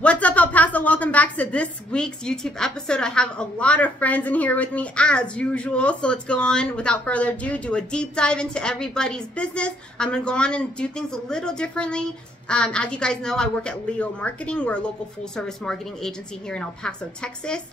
What's up, El Paso? Welcome back to this week's YouTube episode. I have a lot of friends in here with me as usual. So let's go on without further ado, do a deep dive into everybody's business. I'm going to go on and do things a little differently. As you guys know, I work at Leo Marketing. We're a local full-service marketing agency here in El Paso, Texas.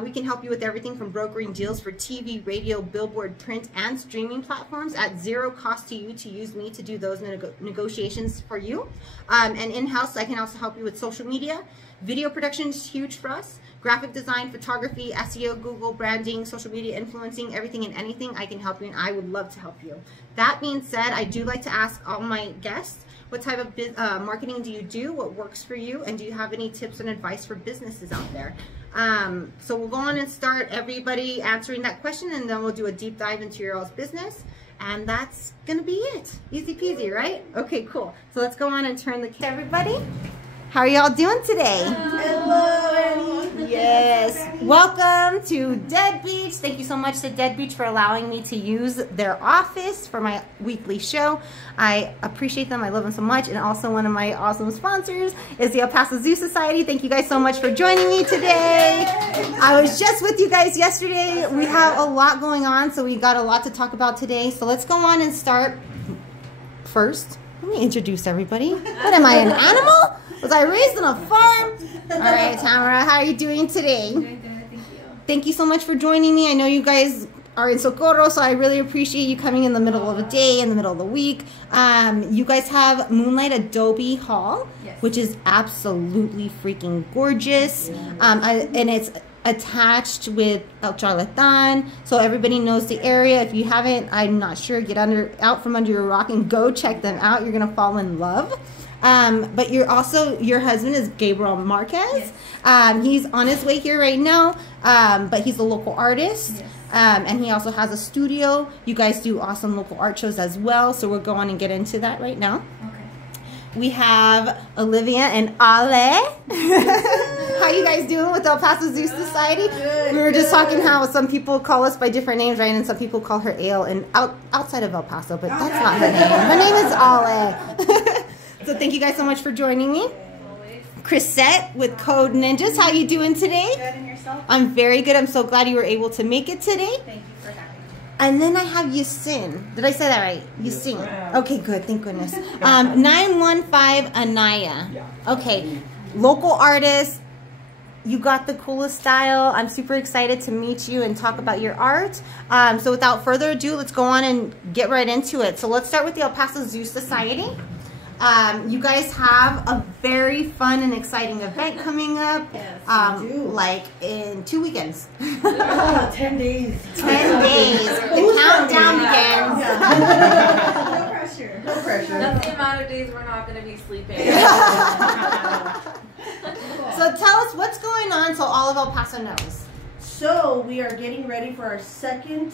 We can help you with everything from brokering deals for TV, radio, billboard, print, and streaming platforms at zero cost to you to use me to do those negotiations for you. And in-house, I can also help you with social media. Video production is huge for us. Graphic design, photography, SEO, Google, branding, social media influencing, everything and anything, I can help you, and I would love to help you. That being said, I do like to ask all my guests, what type of marketing do you do? What works for you? And do you have any tips and advice for businesses out there? So we'll go on and start everybody answering that question, and then we'll do a deep dive into your all's business. And that's going to be it. Easy peasy, right? Okay, cool. So let's go on and turn the camera. Everybody, how are y'all doing today? Hello, Annie. Yes. Welcome to Dead Beach. Thank you so much to Dead Beach for allowing me to use their office for my weekly show. I appreciate them. I love them so much. And also one of my awesome sponsors is the El Paso Zoo Society. Thank you guys so much for joining me today. I was just with you guys yesterday. We have a lot going on, so we got a lot to talk about today. So let's go on and start. First, let me introduce everybody. What am I, an animal? Was I raised on a farm? All right, Tamara, how are you doing today? Doing good, thank you. Thank you so much for joining me. I know you guys are in Socorro, so I really appreciate you coming in the middle of the day, in the middle of the week. You guys have Moonlight Adobe Hall, yes, which is absolutely freaking gorgeous. And it's attached with El Charlatan, so everybody knows the area. If you haven't, I'm not sure, get out from under your rock and go check them out. You're gonna fall in love. But you're also, your husband is Gabriel Marquez. Yes. He's on his way here right now, but he's a local artist. Yes. And he also has a studio. You guys do awesome local art shows as well, so we'll go on and get into that right now. Okay. We have Olivia and Ale. How you guys doing with El Paso Zoo Society? Good, we were just good. talking how some people call us by different names, right? And some people call her Ale and outside of El Paso, but that's not her name. Her name is Ale. So thank you guys so much for joining me. Krissett with Code Ninjas. How you doing today? Good, and yourself? I'm very good. I'm so glad you were able to make it today. Thank you for having me. And then I have Yussin. Did I say that right? Yussin. Okay, good. Thank goodness. 915 Anaya. Okay, local artist. You got the coolest style. I'm super excited to meet you and talk about your art. So without further ado, let's go on and get right into it. So let's start with the El Paso Zoo Society. You guys have a very fun and exciting event coming up. Yes, we do. Like in 2 weekends. 10 days. 10 days. The countdown begins. No pressure. No pressure. That's the amount of days we're not going to be sleeping. So tell us what's going on so all of El Paso knows. So we are getting ready for our second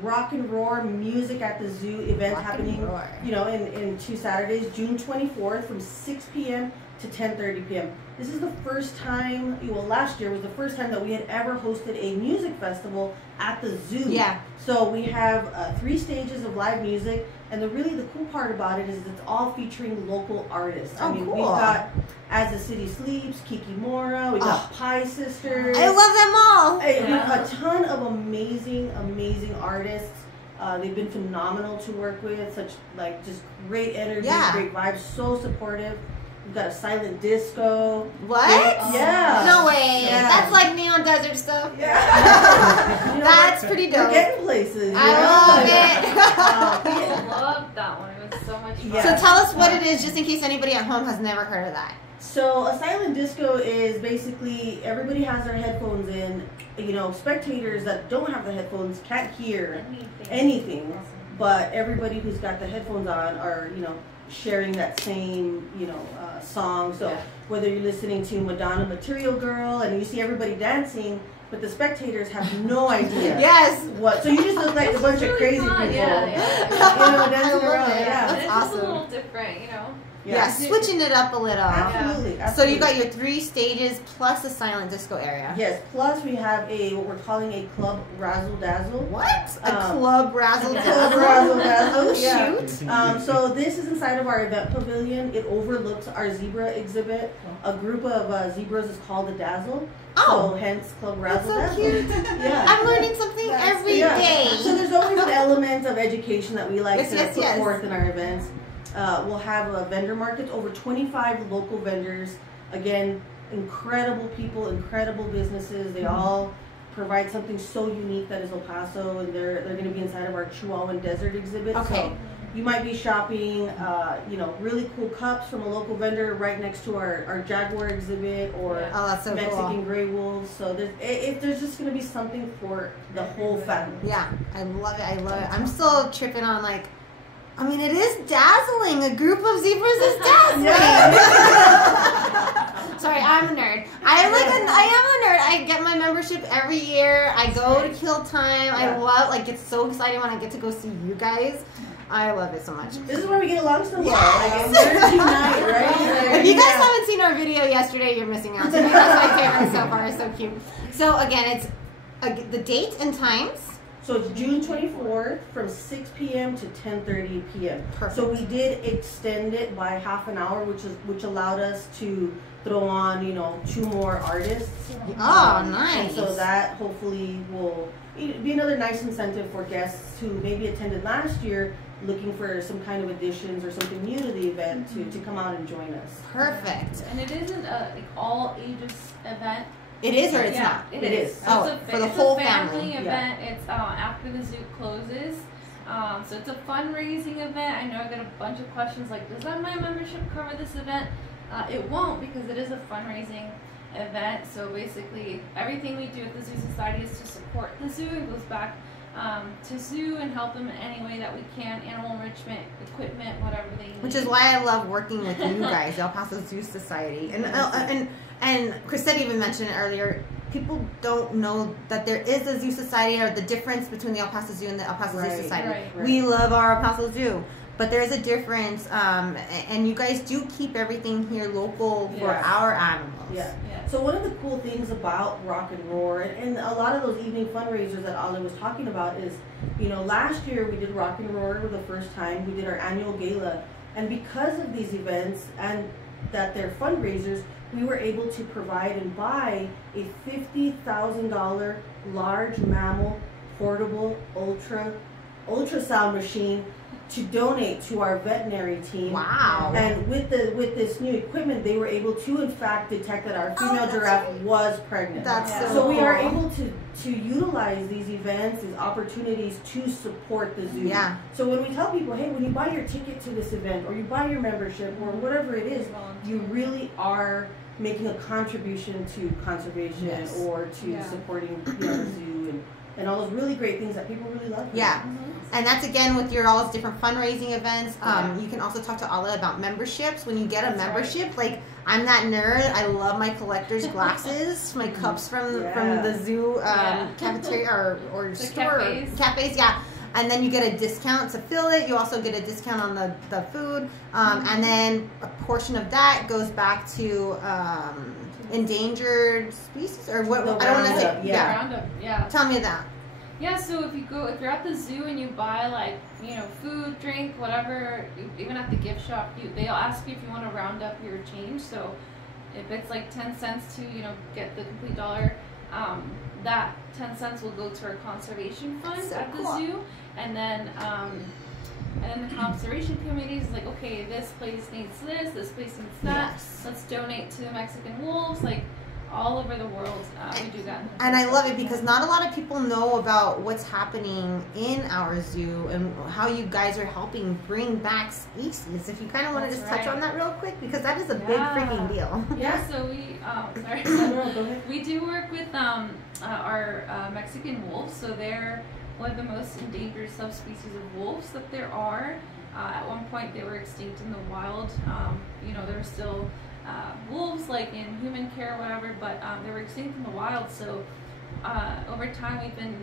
Rock and Roar Music at the Zoo event happening, you know, in 2 Saturdays, June 24th from 6 p.m. to 10:30 p.m. This is the first time, well, last year was the first time that we had ever hosted a music festival at the zoo. Yeah. So we have 3 stages of live music, and the cool part about it is it's all featuring local artists. Oh, I mean, cool. we've got As the City Sleeps, Kiki Mora, we got Pie Sisters. I love them all. A ton of amazing artists. They've been phenomenal to work with. Such just great energy, great vibes, so supportive. We've got a silent disco. What? Yeah. No way. Yeah. That's like Neon Desert stuff. Yeah. You know, That's pretty dope. We're getting places. I love it. I love that one. It was so much fun. Yeah. So tell us what it is, just in case anybody at home has never heard of that. So a silent disco is basically everybody has their headphones in. You know, spectators that don't have the headphones can't hear anything, but everybody who's got the headphones on are, you know, sharing that same, you know, song. So whether you're listening to Madonna Material Girl and you see everybody dancing, but the spectators have no idea. Yes. What? So you just look like a bunch of crazy fun. people. Yeah. You know, dancing around. it. Yeah. It's awesome. just a little different, you know. Yeah, switching it up a little. Absolutely. So you got your 3 stages plus a silent disco area. Yes, plus we have what we're calling a club razzle dazzle. What? A club razzle dazzle? Club razzle dazzle. Oh, yeah. shoot. So this is inside of our event pavilion. It overlooks our zebra exhibit. A group of zebras is called the Dazzle. Oh, so hence club that's razzle so dazzle. cute. Yeah. I'm learning something every day. So there's always an element of education that we like to put yes. forth in our events. We'll have a vendor market, over 25 local vendors. Again, incredible people, incredible businesses. They all provide something so unique that is El Paso, and they're going to be inside of our Chihuahuan Desert exhibit. Okay. So you might be shopping, really cool cups from a local vendor right next to our Jaguar exhibit, or that's so Mexican cool. gray wolves. So there's just going to be something for the whole family. Yeah, I love it. I love it. I'm still tripping on it is dazzling. A group of zebras is dazzling. Sorry, I'm a nerd. I am a nerd. I get my membership every year. I go to Kill Time. I love, it's so exciting when I get to go see you guys. I love it so much. This is where we get along so well. Yes. Nerd unite, right? If you guys haven't seen our video yesterday, you're missing out. To me, that's my favorite so far. It's so cute. So again, it's the date and times. So it's June 24th from 6 p.m. to 10:30 p.m. Perfect. So we did extend it by half an hour, which allowed us to throw on 2 more artists. Oh, nice. And so that hopefully will be another nice incentive for guests who maybe attended last year, looking for some kind of additions or something new to the event to come out and join us. Perfect. And it isn't a all ages event. It is or it's not? It is. Oh, for the whole family. event. It's after the zoo closes. So it's a fundraising event. I know I got a bunch of questions like, does my membership cover this event? It won't, because it is a fundraising event. So basically, everything we do at the Zoo Society is to support the zoo and goes back to zoo and help them in any way that we can. Animal enrichment, equipment, whatever they need. Which is why I love working with you guys, the El Paso Zoo Society. And Krissett even mentioned it earlier. People don't know that there is a zoo society, or the difference between the El Paso Zoo and the El Paso Zoo Society. Right. We love our El Paso Zoo, but there is a difference. And you guys do keep everything here local for our animals. Yeah. So one of the cool things about Rock and Roar, and a lot of those evening fundraisers that Ali was talking about is, last year we did Rock and Roar for the first time. We did our annual gala, and because of these events and that they're fundraisers, we were able to provide and buy a $50,000 large mammal portable ultrasound machine to donate to our veterinary team. Wow. And with this new equipment, they were able to in fact detect that our female giraffe was pregnant. That's so we are cool. able to utilize these events, these opportunities to support the zoo. Yeah. So when we tell people, hey, when you buy your ticket to this event, or you buy your membership, or whatever it is, you really are making a contribution to conservation or to supporting the zoo and all those really great things that people really love. Yeah. And that's again with your all's different fundraising events. You can also talk to Ala about memberships. When you get a membership, like I'm that nerd. I love my collector's glasses, my cups from the zoo cafeteria or store cafes. Yeah. And then you get a discount to fill it. You also get a discount on the food. And then a portion of that goes back to endangered species or what? I don't want to say. Roundup. Yeah. Tell me that. Yeah, so if you're at the zoo and you buy food, drink, whatever, even at the gift shop, they'll ask you if you want to round up your change. So if it's like 10 cents to get the complete dollar, that 10 cents will go to our conservation fund at the zoo, and then the conservation committee is like, okay, this place needs this place needs that. Yes. Let's donate to the Mexican wolves, all over the world. We do that. And I love it because not a lot of people know about what's happening in our zoo and how you guys are helping bring back species. If you kind of want to just touch on that real quick, because that is a big freaking deal. Yeah, so we do work with our Mexican wolves. So they're one of the most endangered subspecies of wolves that there are. At one point they were extinct in the wild. There were still wolves in human care or whatever, but they were extinct in the wild. So over time we've been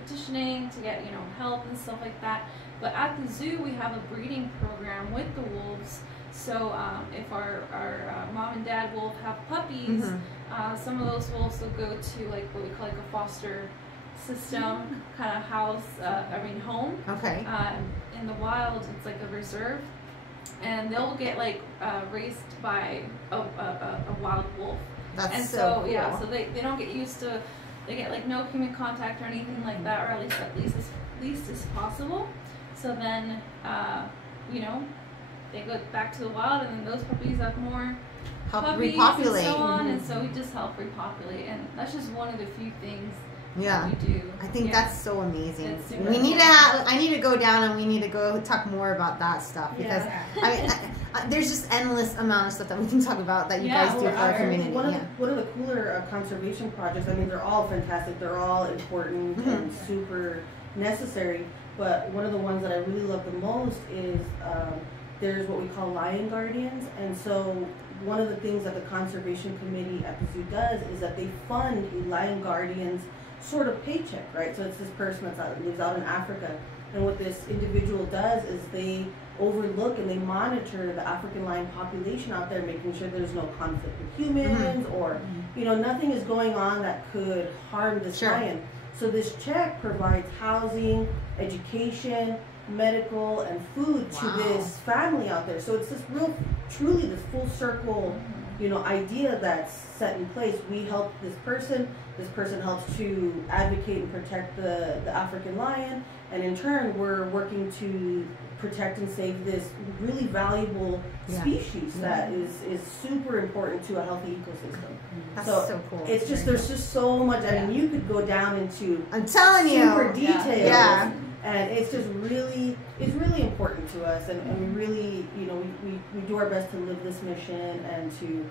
petitioning to get help and stuff like that. But at the zoo we have a breeding program with the wolves, So if our mom and dad will have puppies, some of those will also go to like what we call like a foster system kind of house, home. Okay. In the wild, it's like a reserve, and they'll get like raised by a wild wolf. That's and so cool. Yeah, so they don't get used to, they get like no human contact or anything like that, or at least as possible. So then, they go back to the wild, and then those puppies have more puppies repopulate. and so on, and so we just help repopulate, and that's just one of the few things. Yeah, we do. I think that's so amazing. We need to have. I need to go down and we need to go talk more about that stuff because there's just endless amount of stuff that we can talk about that you guys do for our community. One of the cooler conservation projects. I mean, they're all fantastic. They're all important and super necessary. But one of the ones that I really love the most is there's what we call lion guardians, and so one of the things that the conservation committee at the zoo does is that they fund a lion guardian's sort of paycheck, right? So it's this person that lives out in Africa, and what this individual does is they overlook and they monitor the African lion population out there, making sure there's no conflict with humans or nothing is going on that could harm this lion. So this check provides housing, education, medical, and food to this family out there. So it's this truly this full circle idea that's set in place. We help this person helps to advocate and protect the African lion, and in turn we're working to protect and save this really valuable species that is super important to a healthy ecosystem. That's so cool. It's just there's just so much. I mean, you could go down into I'm telling super you details. And it's just really important to us, and we really, we do our best to live this mission and to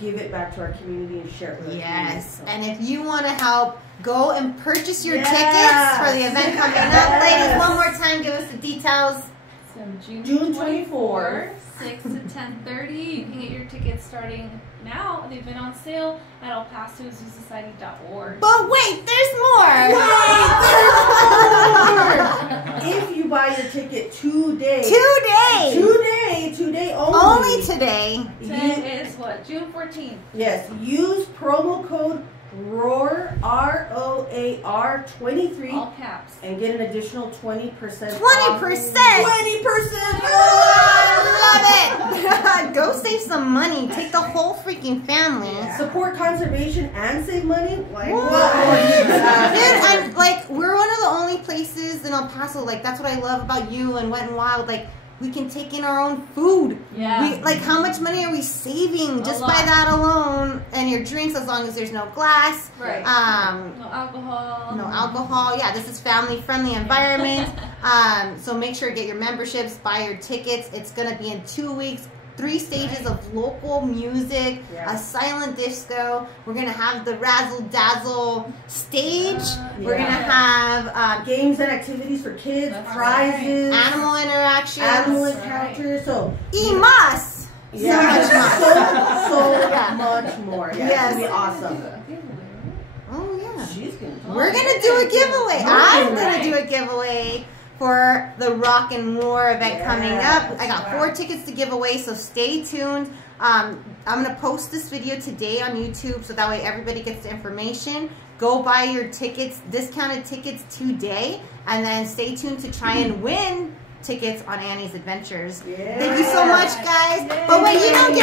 give it back to our community and share it with our community. So. And if you want to help, go and purchase your tickets for the event coming up. Ladies, one more time, give us the details. So June 24th, 6 to 10:30. You can get your tickets starting now. They've been on sale at elpasozsociety.org. But wait, there's more! If you buy your ticket today only today. Today is what? June 14th. Yes, use promo code ROAR, ROAR 23, all caps, and get an additional 20%. 20%. 20%. Oh, I love it. Go save some money. Take the whole freaking family. Support conservation and save money. Like what? Dude, we're one of the only places in El Paso. Like that's what I love about you and Wet and Wild. Like we can take in our own food. Yeah. How much money are we saving just by that alone? And your drinks, as long as there's no glass. Right. No alcohol. No alcohol. Yeah, this is family-friendly environment. So make sure to get your memberships, buy your tickets. It's gonna be in 2 weeks. 3 stages of local music, a silent disco. We're gonna have the razzle dazzle stage. We're gonna have games and activities for kids, prizes, animal interactions, animal encounters. So emas. So much more. Yeah, it's gonna be awesome. Oh yeah. We're gonna do a giveaway. I'm gonna do a giveaway for the Rock and War event coming up. I got 4 tickets to give away, so stay tuned. I'm going to post this video today on YouTube so that way everybody gets the information. Go buy your tickets, discounted tickets today, and then stay tuned to try and win tickets on Annie's Adventures. Thank you so much, guys. But wait, you don't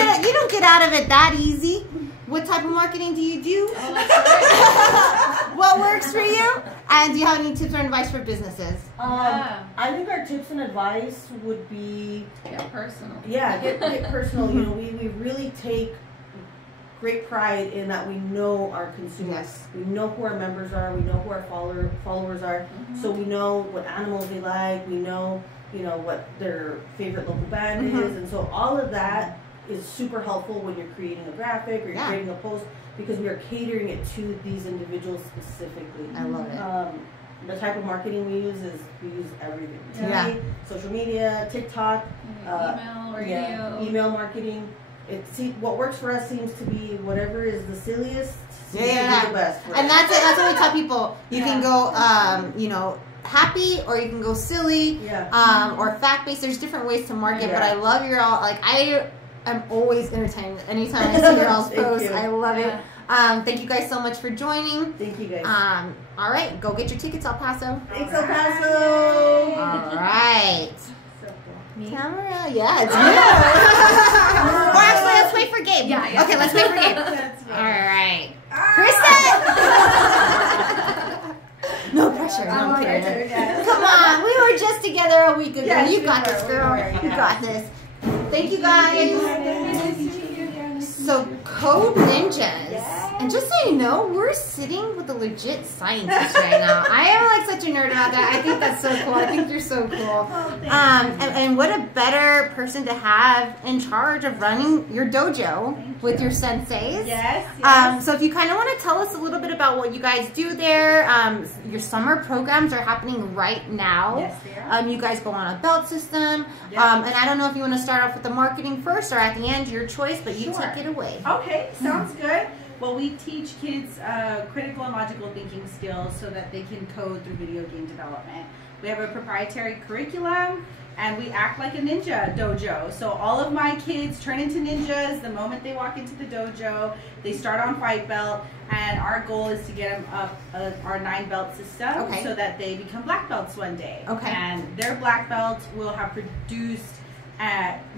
get out of it that easy. What type of marketing do you do? Oh, that's right. What works for you? And do you have any tips or advice for businesses? I think our tips and advice would be get personal. Yeah, get personal. We really take great pride in that we know our consumers. Yes. We know who our members are. We know who our followers are. So we know what animals they like. We know what their favorite local band is, and so all of that is super helpful when you're creating a graphic or you're creating a post, because we are catering it to these individuals specifically. I love it. The type of marketing we use everything. TV, social media, TikTok, email, radio, email marketing. What works for us seems to be whatever is the silliest. The best. And that's it. That's what we tell people. You can go, happy or you can go silly, or fact-based. There's different ways to market, but I love your all. Like I am always entertained anytime I see your all's posts. I love it. Thank you guys so much for joining. Thank you guys. All right, go get your tickets, El Paso. Thanks, El Paso. All right. Camera, yeah, it's you. Or actually, let's wait for Gabe. Yeah. Okay, let's wait for Gabe. All right. Krissett! No pressure. No, I'm kidding. Come on, we were just together a week ago. You got this, girl. You got this. Thank you, guys. So, Code Ninjas. And just so you know, we're sitting with a legit scientist right now. I am like such a nerd about that. I think that's so cool. I think you're so cool. And what a better person to have in charge of running your dojo with your senseis. Yes. So if you kind of want to tell us a little bit about what you guys do there, your summer programs are happening right now. Yes, they are. You guys go on a belt system. And I don't know if you want to start off with the marketing first or at the end, your choice, but you take it away. Okay, sounds good. Well, we teach kids critical and logical thinking skills so that they can code through video game development. We have a proprietary curriculum, and we act like a ninja dojo. So all of my kids turn into ninjas the moment they walk into the dojo. They start on white belt, and our goal is to get them up our 9-belt system so that they become black belts one day. And their black belt will have produced,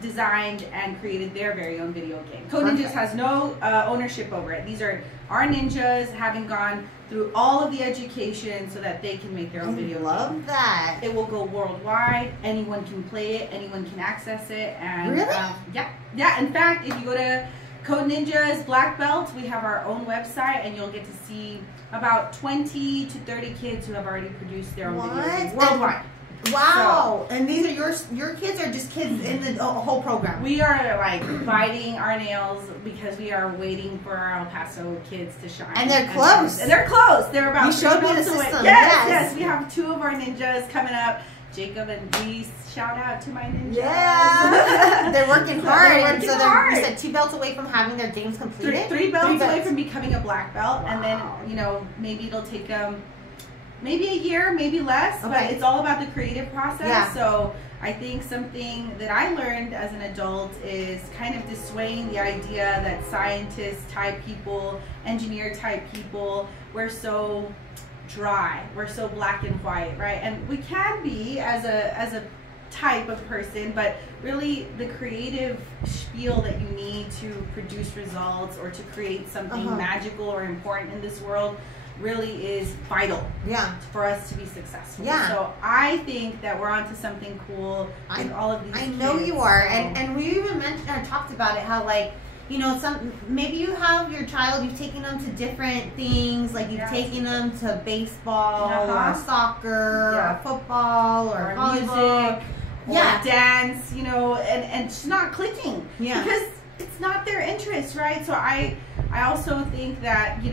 designed and created their very own video game. Code Ninjas has no ownership over it. These are our ninjas having gone through all of the education so that they can make their own video game. Love that. It will go worldwide. Anyone can play it. Anyone can access it. And really? Yeah. In fact, if you go to Code Ninjas Black Belt, we have our own website, and you'll get to see about 20 to 30 kids who have already produced their own video games worldwide. Wow! So, and these are your kids, or just kids in the whole program? We are like biting our nails because we are waiting for our El Paso kids to shine. And they're close. And they're close. They're about. You showed me the system. Yes. We have 2 of our ninjas coming up. Jacob and Reese. Shout out to my ninjas. Yeah. They're working hard. They're working hard. You said 2 belts away from having their games completed. 3 belts away from becoming a black belt, and then maybe it'll take them. Maybe a year, maybe less, but it's all about the creative process. So I think something that I learned as an adult is kind of dissuading the idea that scientist type people, engineer type people, we're so dry, we're so black and white, right? And we can be as a type of person, but really the creative spiel that you need to produce results or to create something magical or important in this world really is vital for us to be successful. So I think that we're onto something cool with all of these kids. Know you are. And we even mentioned or talked about it, how like, maybe you have your child, you've taken them to different things, like you've taken them to baseball or soccer or football or volleyball. Music or dance, and it's not clicking because it's not their interest, right? So I also think that,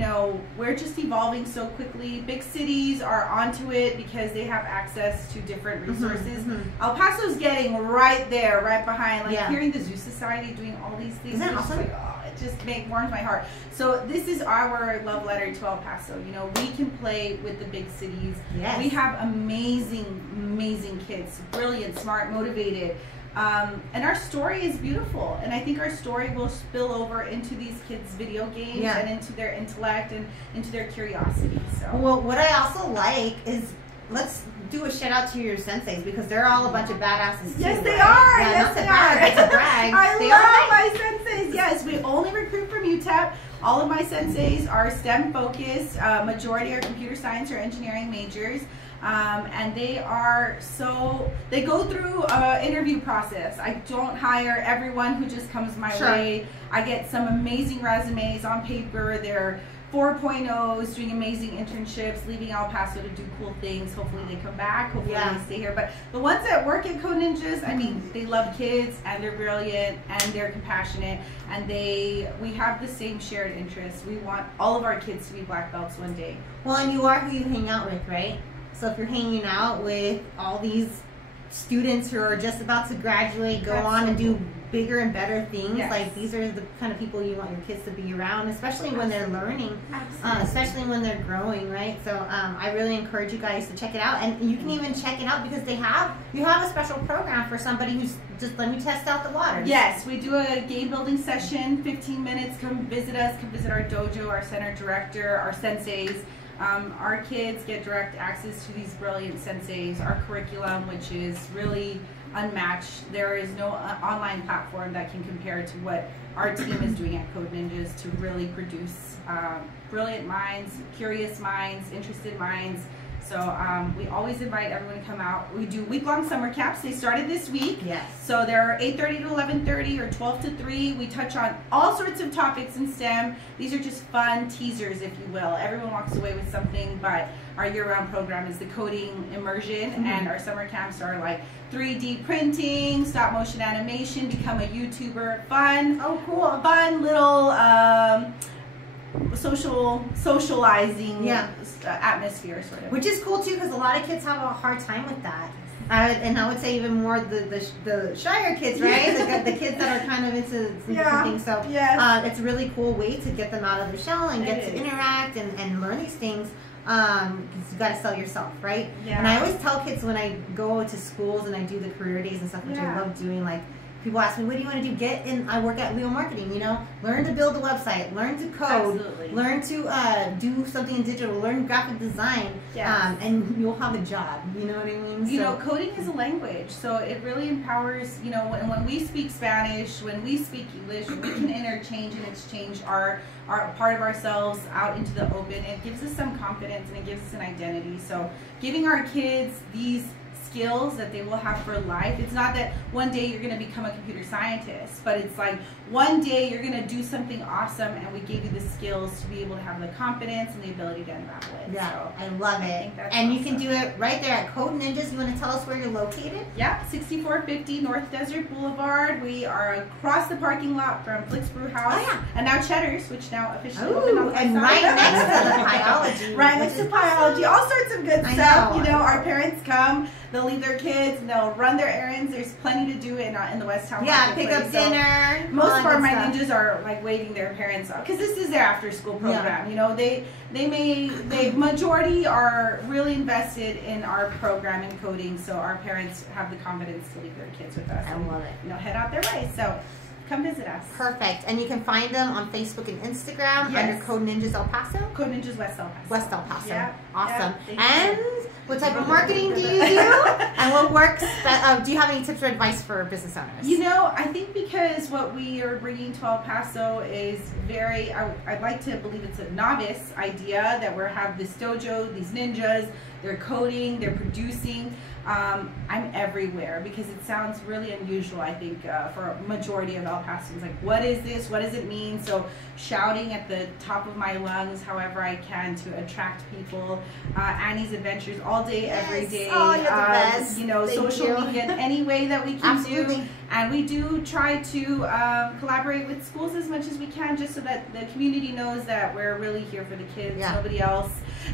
we're just evolving so quickly. Big cities are onto it because they have access to different resources. El Paso's getting right there, right behind, like hearing the Zoo Society doing all these things. Isn't that awesome? Like, it just warms my heart. So this is our love letter to El Paso. We can play with the big cities. We have amazing kids, brilliant, smart, motivated. And our story is beautiful, and I think our story will spill over into these kids' video games and into their intellect and into their curiosity. So, well, what I also like is, let's do a shout out to your senseis, because they're all a bunch of badasses too. Yes, they are. Yeah, yes, they are. It's a brag. I love my senseis. Yes, we only recruit from UTEP. All of my senseis are STEM focused. Majority are computer science or engineering majors. And they go through an interview process. I don't hire everyone who just comes my way. I get some amazing resumes on paper. They're 4.0s, doing amazing internships, leaving El Paso to do cool things. Hopefully they come back. Hopefully they stay here. But the ones that work at Code Ninjas, I mean, they love kids, and they're brilliant, and they're compassionate, and we have the same shared interests. We want all of our kids to be black belts one day. Well, and you are who you hang out with, right? So if you're hanging out with all these students who are just about to graduate go on and do bigger and better things. Like these are the kind of people you want your kids to be around, especially when they're learning, especially when they're growing, right? So I really encourage you guys to check it out, and you can even check it out because you have a special program for somebody who's just, let me test out the waters. Yes, we do a game building session, 15 minutes. Come visit us, come visit our dojo, our center director, our senseis. Our kids get direct access to these brilliant senseis. Our curriculum, which is really unmatched. There is no online platform that can compare to what our team is doing at Code Ninjas to really produce brilliant minds, curious minds, interested minds. So we always invite everyone to come out. We do week-long summer camps. They started this week. Yes. So they're 8:30 to 11:30 or 12 to 3. We touch on all sorts of topics in STEM. These are just fun teasers, if you will. Everyone walks away with something, but our year-round program is the coding immersion, and our summer camps are like 3D printing, stop motion animation, become a YouTuber, fun. Oh, cool. Fun little socializing atmosphere, sort of. Which is cool too, because a lot of kids have a hard time with that. And I would say even more the shyer kids, right? The kids that are kind of into some different things. So it's a really cool way to get them out of their shell and get to interact and learn these things. Because you got to sell yourself, right? Yeah. And I always tell kids when I go to schools and I do the career days and stuff, which I love doing, like, people ask me, what do you want to do? Get in, I work at Leo Marketing, you know, learn to build a website, learn to code, learn to do something in digital, learn graphic design, and you'll have a job, you know what I mean? You know, coding is a language, so it really empowers, you know, when we speak Spanish, when we speak English, we can interchange and exchange our part of ourselves out into the open. It gives us some confidence and it gives us an identity. So giving our kids these skills that they will have for life. It's not that one day you're going to become a computer scientist, but it's like one day you're going to do something awesome, and we give you the skills to be able to have the confidence and the ability to unravel it. Yeah, so I love it. And you can do it right there at Code Ninjas. You want to tell us where you're located? Yeah, 6450 North Desert Boulevard. We are across the parking lot from Flick's Brew House, and now Cheddar's, which now officially opened on the and side. right next to the Pyology. Right next to Pyology. All sorts of good stuff. You know, our parents come, they'll leave their kids, and they'll run their errands. There's plenty to do in the West Town pick up dinner. Most of our My Ninjas are like waiting their parents up because this is their after school program. You know, they majority are really invested in our program and coding, so our parents have the confidence to leave their kids with us. I love it. You know, head out their way. So come visit us. Perfect. And you can find them on Facebook and Instagram under Code Ninjas El Paso. Code Ninjas West El Paso. West El Paso. Yeah. Awesome. Yeah, and what type of marketing do you do? And what works? Do you have any tips or advice for business owners? You know, I think because what we are bringing to El Paso is very, I'd like to believe it's a novice idea that we have this dojo, these ninjas, they're coding, they're producing. I'm everywhere because it sounds really unusual, I think, for a majority of El Pasoans. Like, what is this? What does it mean? So shouting at the top of my lungs however I can to attract people. Annie's Adventures all day, every day. Oh, you're the best. You know, social media in any way that we can do. And we do try to collaborate with schools as much as we can just so that the community knows that we're really here for the kids, nobody else.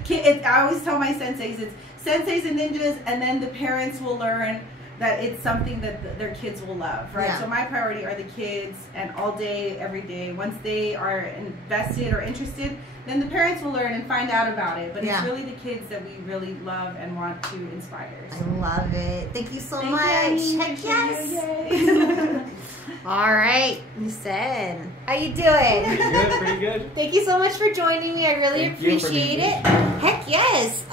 I always tell my senseis, it's senseis and ninjas, and then the parents will learn that it's something that their kids will love, right? So my priority are the kids, and all day, every day. Once they are invested or interested, then the parents will learn and find out about it. But it's really the kids that we really love and want to inspire. So. I love it. Thank you so much. Heck yes. All right, Yussin. How you doing? Pretty good, pretty good. Thank you so much for joining me. I really appreciate it. Heck yes.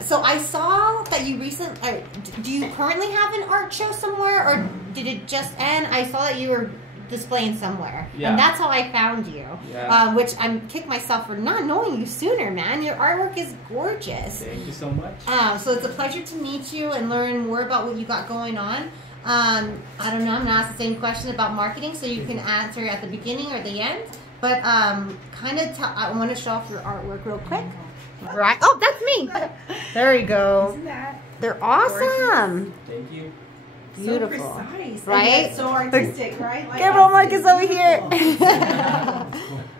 So I saw that you recently, do you currently have an art show somewhere, or did it just end? I saw that you were displaying somewhere, and that's how I found you. Which I'm kick myself for not knowing you sooner, man. Your artwork is gorgeous. Thank you so much. So it's a pleasure to meet you and learn more about what you got going on. I don't know, I'm gonna ask the same question about marketing, so you can answer at the beginning or the end. But I want to show off your artwork real quick. Right? Oh, that's me. There you go. Isn't that They're awesome. Thank you. Beautiful. So precise, right? So artistic, right? Like Gabriel Marquez over here.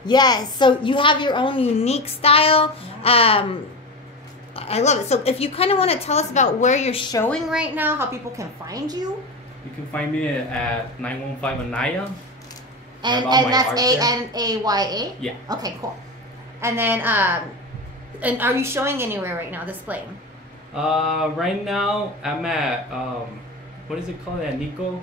Yes. So you have your own unique style. I love it. So if you kind of want to tell us about where you're showing right now, how people can find you. You can find me at 915 Anaya. And that's ANAYA? Yeah. Okay, cool. And then, and are you showing anywhere right now, displaying? Right now, I'm at, what is it called? At Nico?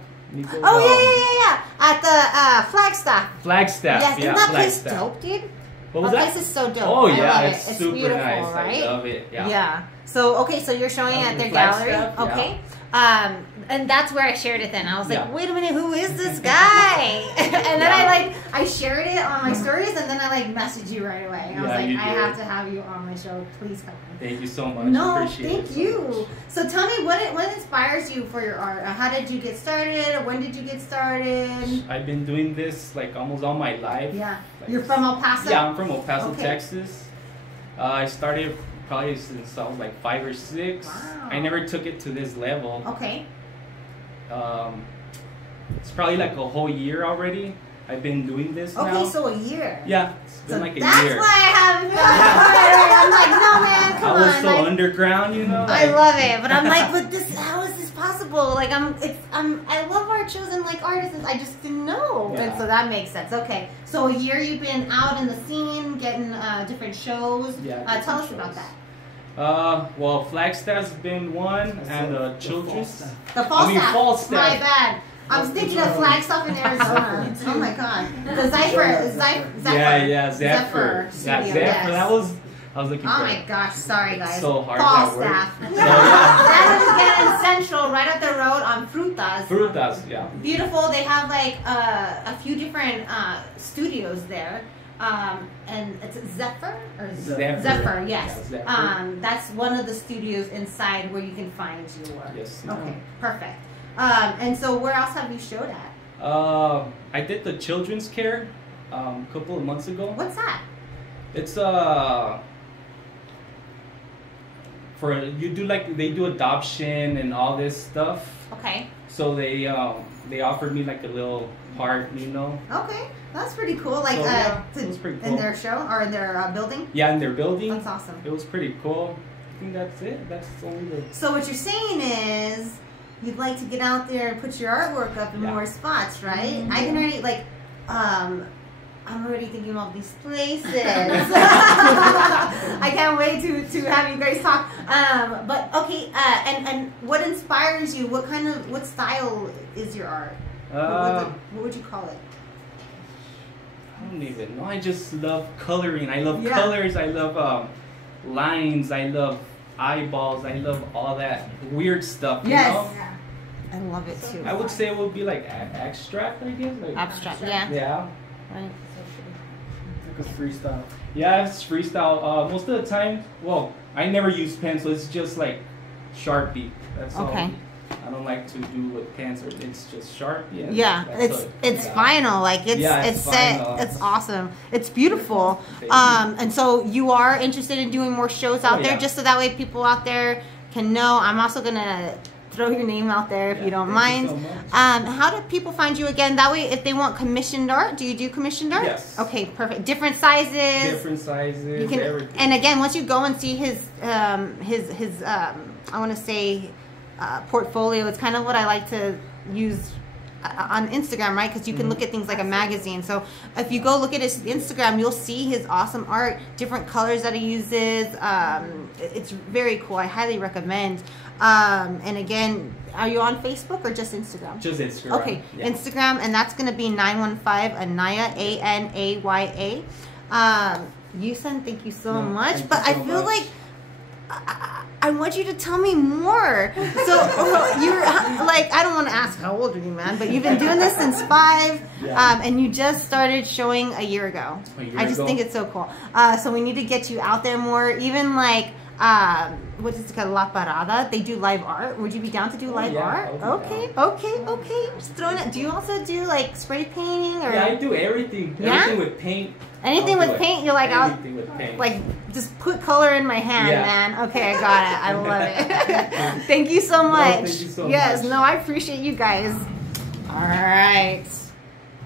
Oh, yeah. At the Flagstaff. Flagstaff, yes, yeah. Isn't that Flagstaff. place dope, dude? What was that? Place is so dope. Oh, I yeah, love it's it. super beautiful, nice. Right? I love it, yeah. Yeah. So, okay, so you're showing at their gallery. Flagstaff, Okay. Yeah. And that's where I shared it then. I was like, Yeah. wait a minute, who is this guy? And then I shared it on my stories, and then I messaged you right away. I was like, I have to have you on my show. Please come. Thank you so much. No, Appreciate thank you. So tell me, what inspires you for your art? How did you get started? When did you get started? I've been doing this like almost all my life. Yeah. Like, You're from El Paso? Yeah, I'm from El Paso, Okay. Texas. I started probably since I was like 5 or 6. Wow. I never took it to this level. Okay. It's probably like a whole year already. I've been doing this now. Okay, so a year. Yeah, it's been So like a that's year. why I haven't I'm like, no man, come I was on. so underground, you know. I love it, but I'm like, but this, how is this possible? Like, I love art shows and like artists. I just didn't know, Yeah. and so that makes sense. Okay, so a year you've been out in the scene, getting different shows. Yeah, Tell different us about shows. that. Well, Flagstaff's been one, and children's. The Falstaff. Falstaff. My bad. I was thinking of Flagstaff in Arizona. Oh my god. The Zephyr. Yeah, Zephyr. Studio, Zephyr. yes. I was looking for. Oh my gosh, sorry guys. It's so hard that word. Falstaff. So, yeah. That is again in Central, right up the road on Frutas. Frutas, yeah. Beautiful. They have like a few different studios there. And it's Zephyr or Zephyr. Zephyr, yes. Yeah, Zephyr. That's one of the studios inside where you can find your work. Yes. Okay, perfect. And so where else have you showed at? I did the children's care a couple of months ago. What's that? It's for you do like they do adoption and all this stuff. Okay. So they offered me like a little part, you know. Okay, that's pretty cool. Like So, yeah, it was pretty in cool. their show or in their building. Yeah, in their building. That's awesome. It was pretty cool. I think that's it. That's only the. So what you're saying is, you'd like to get out there and put your artwork up in more spots, right? Mm-hmm. I can already like, I'm already thinking about these places. I can't wait to have you guys talk. But okay, and what inspires you? What style is your art? What would you call it? I don't even know. I just love coloring. I love Yeah. colors. I love lines. I love eyeballs. I love all that weird stuff. You Yes. know? I love it too. I would say it would be like abstract, I guess. Like, Abstract, yeah. Yeah. Right. Like a freestyle. Yeah, it's freestyle. Most of the time, well, I never use pens, so it's just like Sharpie. That's Okay. all. I don't like to do with pens, or it's just Sharpie. And Yeah, that's it's yeah. vinyl, like it's Yeah, set, vinyl. it's awesome, it's beautiful. Thank you. And so you are interested in doing more shows out there, yeah. just so that way people out there can know. I'm also gonna throw your name out there if you don't thank you mind. so much. How do people find you again? That way, if they want commissioned art, do you do commissioned art? Yes. Okay, perfect. Different sizes. Different sizes, You can, everything. and again, once you go and see his I want to say portfolio, it's kind of what I like to use on Instagram, right? Because you can look at things like a magazine. So if you go look at his Instagram, you'll see his awesome art, different colors that he uses. It's very cool. I highly recommend. And again, are you on Facebook or just Instagram? Just Instagram. Okay, Yeah. Instagram, and that's going to be 915 Anaya, ANAYA. Yussin, thank you so much. thank But you I so feel much. like I want you to tell me more. So you're like, I don't want to ask how old are you, man, but you've been doing this since 5, Yeah. and you just started showing a year ago. A year I just ago. think it's so cool. So we need to get you out there more. Even like, what is it called, La Parada? They do live art. Would you be down to do live yeah, art? I'll be Okay. Just throwing it. Do you also do like spray painting or Yeah, I do everything. Yeah? Everything with paint. anything I'll with do it. paint? You're like, Anything with paint. like just put color in my hand, Yeah. man. Okay, I got it. I love it. Thank you so much. thank you so yes, much. no, I appreciate you guys. All right.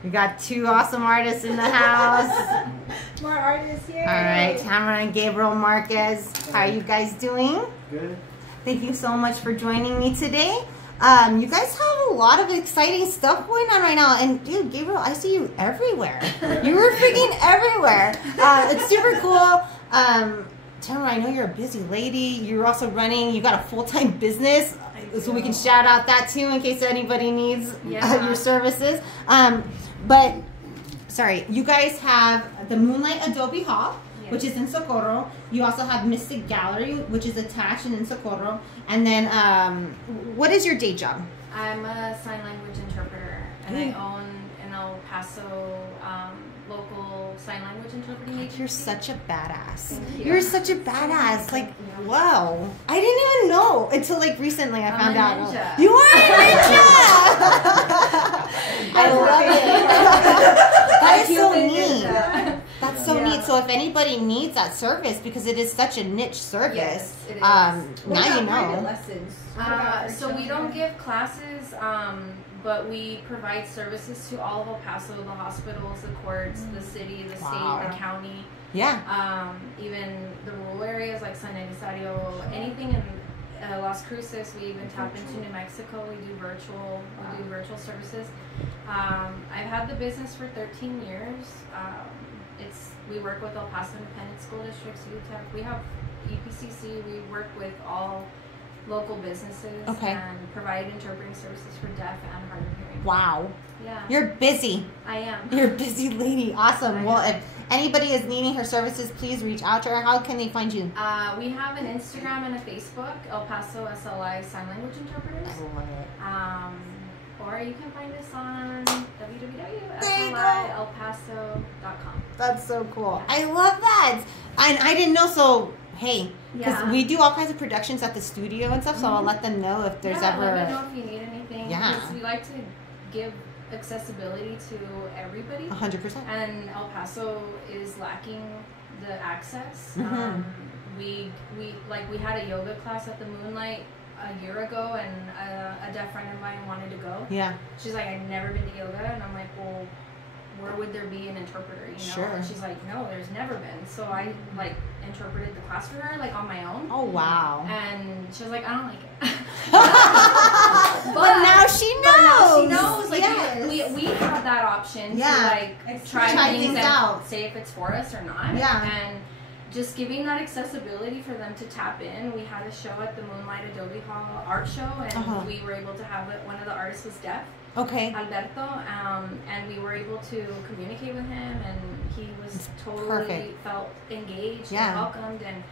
We got 2 awesome artists in the house. More artists here. All right, Tamara and Gabriel Marquez. How are you guys doing? Good. Thank you so much for joining me today. You guys have a lot of exciting stuff going on right now. And dude, Gabriel, I see you everywhere. You were freaking everywhere. It's super cool. Tamara, I know you're a busy lady. You're also running, you got a full-time business. So we can shout out that too in case anybody needs your services. But, sorry, you guys have the Moonlight Adobe Hall, which is in Socorro. You also have Mystic Gallery, which is attached and in Socorro. And then, what is your day job? I'm a sign language interpreter, and I own an El Paso local sign language interpreting agency. You're such a badass. Thank you. You're such a badass. Like, wow. I didn't even know until like recently I found out. Ninja. You are a ninja! I love it. That is so neat. That's so neat. So if anybody needs that service, because it is such a niche service, Yes, it is. now you Private know. lessons. So we don't give classes, but we provide services to all of El Paso, the hospitals, the courts, the city, the state, the county. Yeah. Even the rural areas like San Elizario, anything in Las Cruces. We even tap into New Mexico. We do virtual services. I've had the business for 13 years. We work with El Paso Independent School Districts, UTEP. We have EPCC. We work with all local businesses and provide interpreting services for deaf and hard of hearing. Wow. Yeah. You're busy. I am. You're a busy lady. Awesome. Well, if anybody is needing her services, please reach out to her. How can they find you? We have an Instagram and a Facebook, El Paso SLI Sign Language Interpreters. I love it. Or you can find us on There you go. www.slilpaso.com. That's so cool. I love that. And I didn't know, so hey, because we do all kinds of productions at the studio and stuff, so I'll let them know if there's ever... let me know if you need anything. Yeah. Because we like to give accessibility to everybody. 100%. And El Paso is lacking the access. We had a yoga class at the Moonlight a year ago, and a deaf friend of mine wanted to go. Yeah. She's like, I've never been to yoga, and I'm like, well, where would there be an interpreter, you know? Sure. And she's like, no, there's never been. So I like interpreted the class for her, like on my own. Oh, wow. And she was like, I don't like it. but now she knows. Now she knows. Like, yes. we have that option to like try things out, say if it's for us or not. Yeah. And just giving that accessibility for them to tap in. We had a show at the Moonlight Adobe Hall art show, and we were able to have it. One of the artists was deaf. Okay. Alberto, and we were able to communicate with him, and he was totally felt engaged and welcomed, and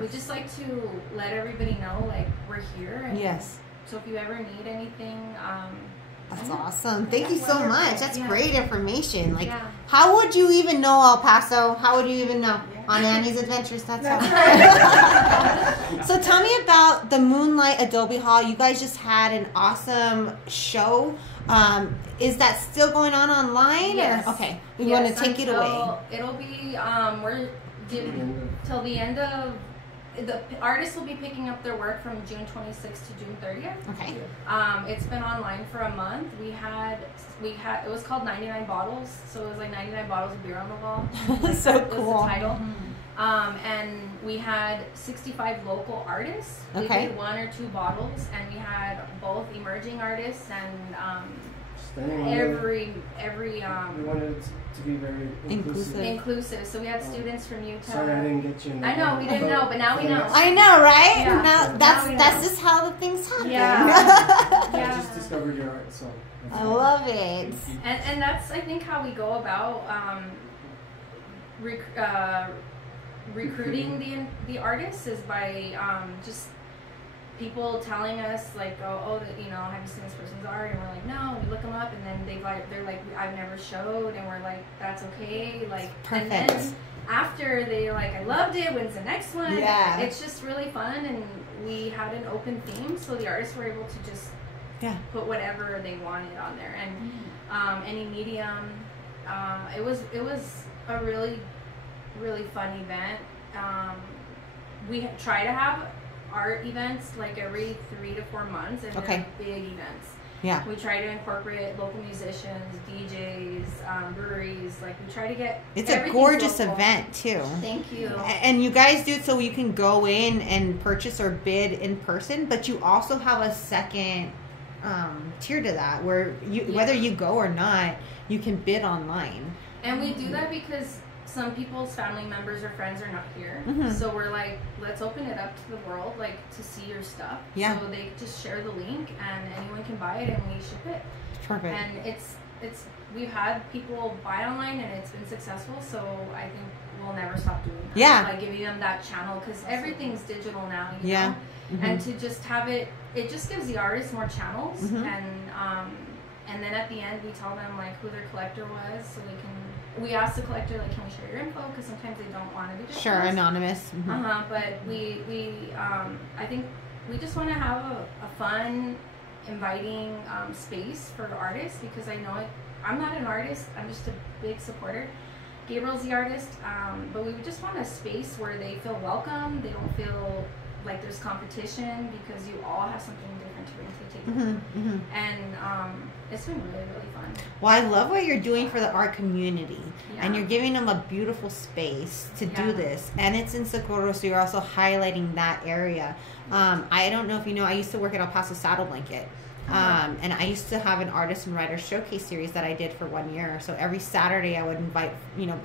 we just like to let everybody know, like, we're here. And so if you ever need anything, that's awesome. Thank you so much. That's great information. Like, how would you even know El Paso? How would you even know? On Annie's Adventures, that's right. So tell me about the Moonlight Adobe Hall. You guys just had an awesome show. Is that still going on online? Yes. Or? Okay. We want to take it away. It'll be, we're till the end of, the artists will be picking up their work from June 26th to June 30th. Okay. It's been online for a month. We had it was called 99 Bottles, so it was like 99 bottles of beer on the wall. So that cool. was the title. And we had 65 local artists. We did 1 or 2 bottles, and we had both emerging artists and every we wanted it to be very inclusive. So we had students from Utah. Sorry, I didn't get you. I know we didn't know, but now we know. I know, right? Yeah. Now that's just how the things happen. Yeah. I just discovered your art, so I love it. And that's, I think, how we go about recruiting the artists, is by just people telling us, like, have you seen this person's art? And we're like, no. We look them up, and then they're like, I've never showed, and we're like, that's okay. Like, perfect. And then after they're like, I loved it. When's the next one? Yeah. It's just really fun, and we had an open theme, so the artists were able to just put whatever they wanted on there, and any medium. It was a really, really fun event. We try to have art events like every 3 to 4 months, and they're big events. Yeah. We try to incorporate local musicians, DJs, breweries. Like we try to get. It's a gorgeous local. Event too. Thank you. And you guys do it so you can go in and purchase or bid in person, but you also have a second tier to that where you whether you go or not, you can bid online. And we do that because some people's family members or friends are not here. So we're like, let's open it up to the world, like to see your stuff. Yeah. So they just share the link and anyone can buy it and we ship it. Perfect. And it's we've had people buy online and it's been successful. So I think we'll never stop doing that. Yeah. Like giving them that channel because everything's digital now. You Yeah. know? And to just have it just gives the artists more channels. And then at the end we tell them like who their collector was so they can. We ask the collector, like, can we share your info? Because sometimes they don't want to be disclosed. Sure, anonymous. But I think we just want to have a fun, inviting space for artists because I know I'm not an artist. I'm just a big supporter. Gabriel's the artist. But we just want a space where they feel welcome. They don't feel like there's competition because you all have something different to bring to the table. And it's been really, really fun. Well, I love what you're doing for the art community. Yeah. And you're giving them a beautiful space to do this. And it's in Socorro, so you're also highlighting that area. I don't know if you know, I used to work at El Paso Saddle Blanket. And I used to have an artist and writer showcase series that I did for 1 year. So every Saturday I would invite,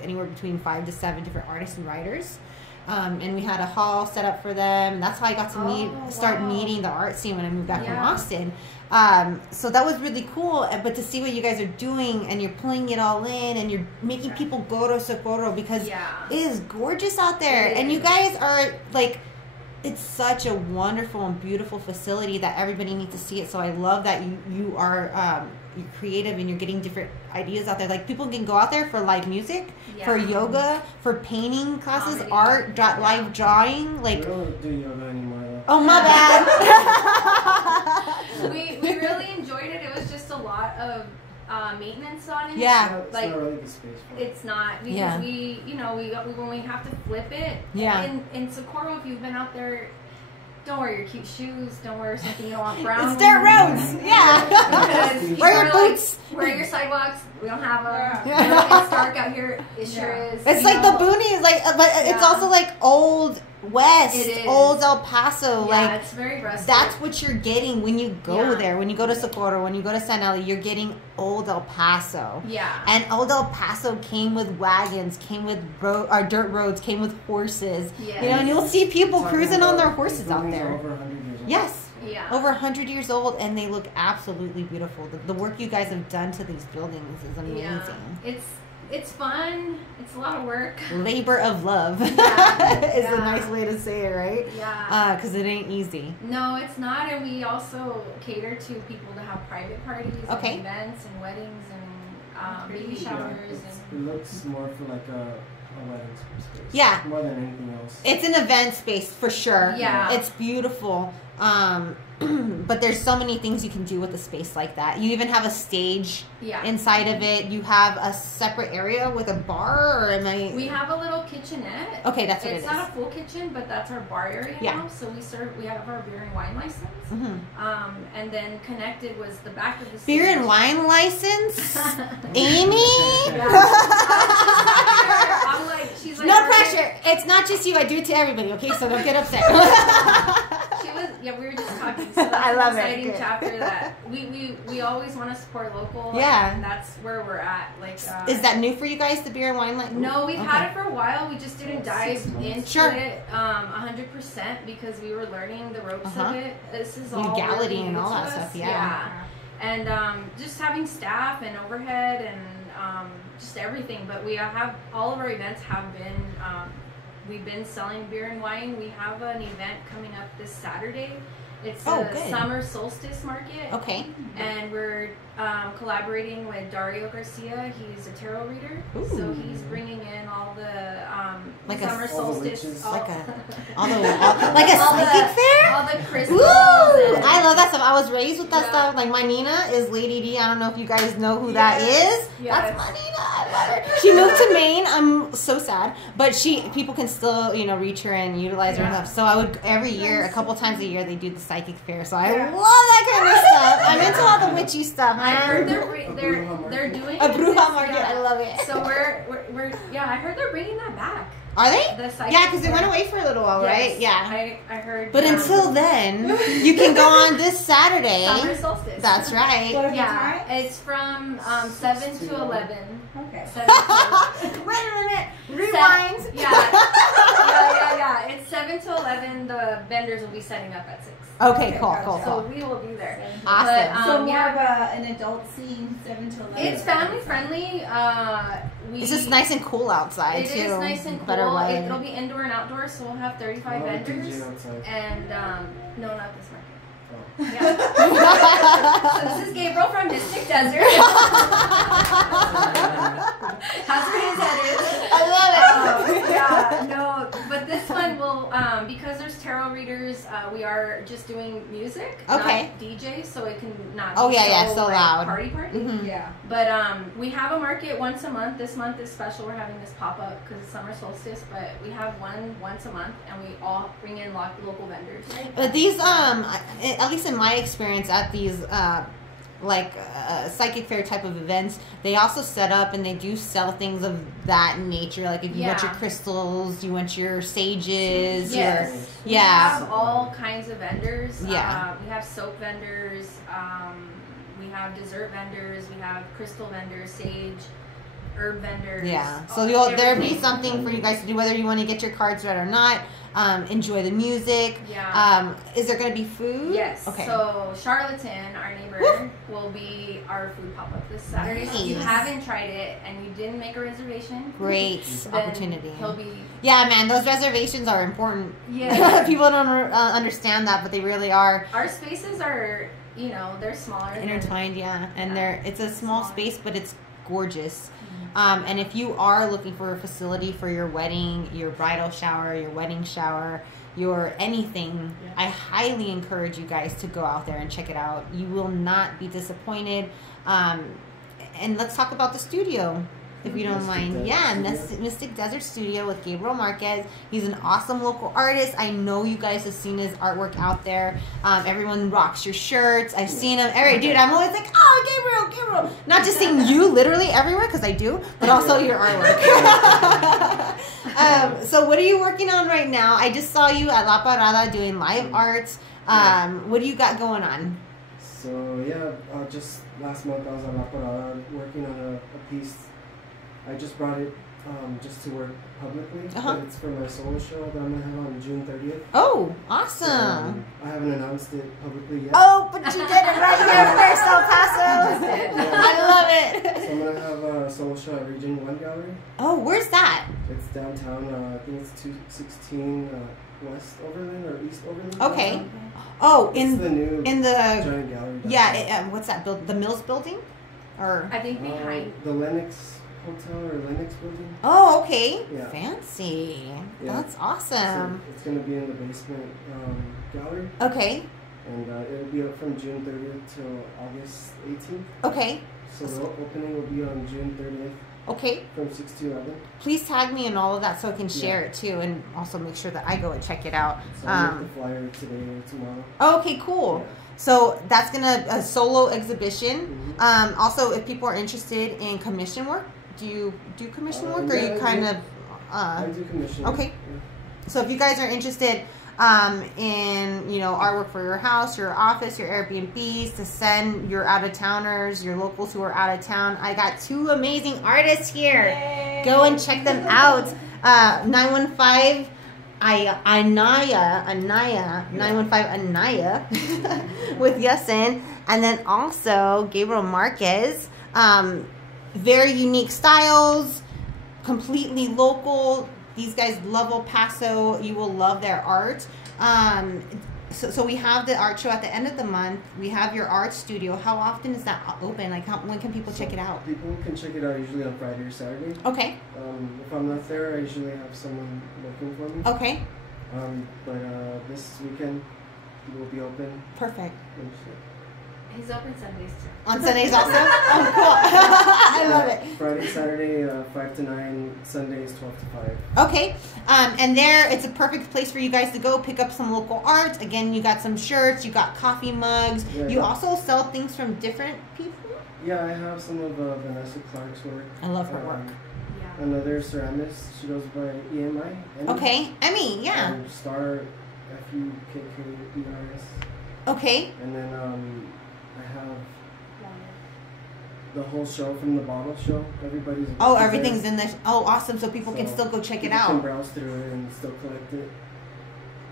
anywhere between 5 to 7 different artists and writers. And we had a hall set up for them. And that's how I got to start meeting the art scene when I moved back from Austin. So that was really cool. But to see what you guys are doing and you're pulling it all in and you're making people go to Socorro because it is gorgeous out there. And you guys are like, it's such a wonderful and beautiful facility that everybody needs to see it. So I love that you are you're creative and you're getting different ideas out there. Like people can go out there for live music, for yoga, for painting classes, art, live drawing. Like we don't do yoga anymore though. Oh my bad. we really enjoyed it. It was just a lot of maintenance on it. Yeah. It's like not really the space for it. it's not because we when we have to flip it. Yeah. In Socorro, if you've been out there, don't wear your cute shoes. Don't wear something you don't want brown. It's dirt roads. Yeah. Because Wear your boots. Wear your sidewalks. We don't have them. It's dark out here. It sure is. It's like the boonies, but it's also like Old West, It is. Old El Paso. Yeah, it's very rustic. That's what you're getting when you go Yeah. there. When you go to Socorro, when you go to San Eli, you're getting Old El Paso. Yeah. And Old El Paso came with wagons, came with dirt roads, came with horses. Yes. And you'll see people Talking cruising on about their these horses out buildings are there. over 100 years old. Yes. Yeah. Over 100 years old, and they look absolutely beautiful. The work you guys have done to these buildings is amazing. Yeah. It's fun. It's a lot of work. Labor of love is Yeah. a nice way to say it, right? Yeah. Because it ain't easy. No, it's not, and we also cater to people to have private parties, Okay. and events, and weddings, and baby Yeah, showers. it looks more for like a wedding space. Yeah. More than anything else. It's an event space for sure. Yeah. It's beautiful. But there's so many things you can do with a space like that. You even have a stage inside of it. You have a separate area with a bar, or am I? We have a little kitchenette. Okay, that's what It's it is. not a full kitchen, but that's our bar area now. So we have our beer and wine license. And then connected was the back of the stage. Beer and wine license? Amy? I'm like, she's like, No pressure. It's not just you. I do it to everybody, okay? So don't get upset. We were just talking. So that's I love an it. exciting Good. chapter that we always want to support local. Yeah. And that's where we're at. Like, Is that new for you guys, the beer and wine license? No, we've had it for a while. We just didn't dive into Sure. it 100% because we were learning the ropes of it. This is all Legality really and new all to that us. stuff, yeah. And just having staff and overhead and just everything. But we have all of our events have been. We've been selling beer and wine. We have an event coming up this Saturday. It's a good. summer solstice market. Okay. And we're collaborating with Dario Garcia. He's a tarot reader. Ooh. So he's bringing in all the Like a- summer all the solstice. witches. Like a like a all psychic fair? All the crystals. Ooh, and- I love that stuff. I was raised with that Yeah. stuff. Like my Nina is Lady D. I don't know if you guys know who that is. Yes. That's my Nina. I love her. She moved to Maine. I'm so sad, but people can still reach her and utilize her and Yeah. stuff. So I would every year, a couple times a year, they do the psychic fair. So I love that kind of stuff. I'm into all the witchy stuff. I heard Man. they're doing A Bruja this, Market. yeah. I love it. So we're yeah. I heard they're bringing that back. Are they? The psychic Yeah, because it fair. went away for a little while, Yes, right? Yeah. I heard. But until then, you can go on this Saturday. summer solstice. That's right. Yeah, it's from 7 to 11. Okay. 7 to 11. Wait a minute. Rewind. Yeah. It's 7 to 11. The vendors will be setting up at 6. Okay, cool. So we will be there. Awesome. But, So more yeah, of an adult scene, 7 to 11. it's family friendly. It's just nice and cool outside It too. is nice and Better cool. weather. It'll be indoor and outdoor, so we'll have 35 Oh, vendors. DJ outside. And no, not this market. Oh. Yeah. So this is Gabriel from Mystic Desert. That's where his head is. I love it. Yeah, no, but this one will, because there's tarot readers, we are just doing music, Okay. not DJ, so it can not Oh, be yeah, so like, loud. party. Mhm. Yeah. But we have a market once a month. This month is special. We're having this pop up because it's summer solstice. But we have one once a month, and we all bring in local vendors. But these, at least in my experience at these, psychic fair type of events, they also set up and they do sell things of that nature. Like if you want your Yeah. crystals, you want your sages, Yes. your We yeah. have all kinds of vendors. Yeah. We have soap vendors. We have dessert vendors. We have crystal vendors, sage, herb vendors. Yeah. So all- there'll be everything. something for you guys to do, whether you want to get your cards read or not. Enjoy the music. Yeah. Is there going to be food? Yes. Okay. So Charlatan, our neighbor, Woo! will be our food pop up this Saturday. So if you Nice. haven't tried it and you didn't make a reservation, Great then opportunity. He'll be Yeah, man, those reservations are important. yeah. People don't understand that, but they really are. Our spaces are, they're smaller. than- Intertwined, yeah, and Yeah. it's a small Small. space, but it's gorgeous. And if you are looking for a facility for your wedding, your bridal shower, your wedding shower, your anything, I highly encourage you guys to go out there and check it out. You will not be disappointed. And let's talk about the studio, if you don't Mystic mind. Desert Yeah, Studio. Mystic Desert Studio with Gabriel Marquez. He's an awesome local artist. I know you guys have seen his artwork out there. Everyone rocks your shirts. I've seen him. Dude, I'm always like, oh, Gabriel. Not just seeing you literally everywhere, because I do, but also your artwork. So what are you working on right now? I just saw you at La Parada doing live arts. What do you got going on? So yeah, just last month I was at La Parada working on a piece. I just brought it just to work publicly. Uh-huh. But it's for my solo show that I'm gonna have on June 30th. Oh, awesome. I haven't announced it publicly yet. Oh, but you did it right here first, El Paso. I love it. So I'm gonna have a solo show at Region 1 Gallery. Oh, where's that? It's downtown. I think it's 216 West Overland or East Overland. Okay. downtown. Oh, It's the new in the giant gallery. yeah. What's that? The Mills building, or I think behind. The Lennox Hotel or Lennox building. oh, okay, Yeah. fancy. Yeah. That's So awesome. it's gonna be in the basement gallery, Okay, and it'll be up from June 30th till August 18th. okay, So the opening will be on June 30th okay. from 6 to 11. Please tag me in all of that so I can share Yeah. it too, and also make sure that I go and check it out. So I'll make the flyer today or tomorrow. Okay, cool. Yeah. So that's a solo exhibition. Mhm. Also, if people are interested in commission work, do you do commission work, or Yeah, you I kind do. of? I do commission. okay. Yeah. So if you guys are interested in artwork for your house, your office, your Airbnbs, to send your out-of-towners, your locals who are out of town, I got 2 amazing artists here. Yay. Go and check them out. 915 Anaya 915 Anaya with Yussin, and then also Gabriel Marquez. Very unique styles, completely local. These guys love El Paso. You will love their art. So we have the art show at the end of the month. We have your art studio. How often is that open? Like, when can people check it out? People can check it out usually on Friday or Saturday. Okay. If I'm not there, I usually have someone working for me. Okay. But this weekend will be open. Perfect. He's open Sundays too. On Sundays also? Oh, cool. I love it. Friday, Saturday, 5 to 9. Sundays, 12 to 5. Okay. And there, it's a perfect place for you guys to go pick up some local art. Again, you got some shirts, you got coffee mugs. Yeah, you also sell things from different people? Yeah, I have some of Vanessa Clark's work. I love her work. Yeah. Another ceramist, she goes by EMI. Emmy. Okay. Emmy, yeah. Star, FUKKERS. Okay. And then I have the whole show from the bottle show. Everybody's. Oh, everything's in the. Oh, awesome! So people can still go check it You can out. browse through it and still collect it.